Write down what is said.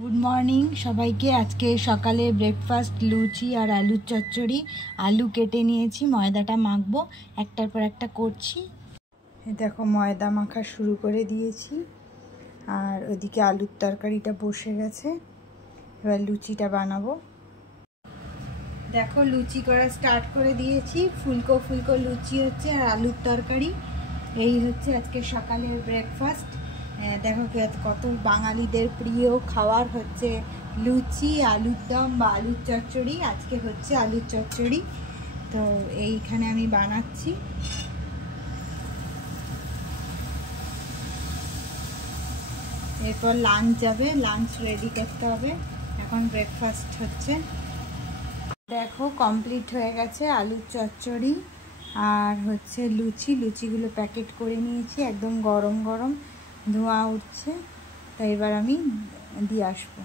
Good morning সবাইকে। আজকে সকালে ব্রেকফাস্ট লুচি আর আলুর চচ্চড়ি। আলু কেটে নিয়েছি, ময়দাটা মাখবো, একটার পর একটা করছি। দেখো ময়দা মাখা শুরু করে দিয়েছি, আর ওদিকে আলুর তরকারিটা বসে গেছে। এবার লুচিটা বানাবো। দেখো লুচি করা স্টার্ট করে দিয়েছি, ফুলকো ফুলকো লুচি হচ্ছে আর আলুর তরকারি। এই হচ্ছে আজকে সকালের ব্রেকফাস্ট। দেখো কত বাঙালিদের প্রিয় খাবার হচ্ছে লুচি, আলুর দম বা আলুর চচ্চড়ি। আজকে হচ্ছে আলুর চচ্চড়ি, তো এইখানে আমি বানাচ্ছি। এরপর লাঞ্চ যাবে, লাঞ্চ রেডি করতে হবে। এখন ব্রেকফাস্ট হচ্ছে। দেখো কমপ্লিট হয়ে গেছে আলুর চচ্চড়ি আর হচ্ছে লুচিগুলো প্যাকেট করে নিয়েছি, একদম গরম গরম ধোঁয়া উঠছে। তো এবার আমি দিয়ে আসবো।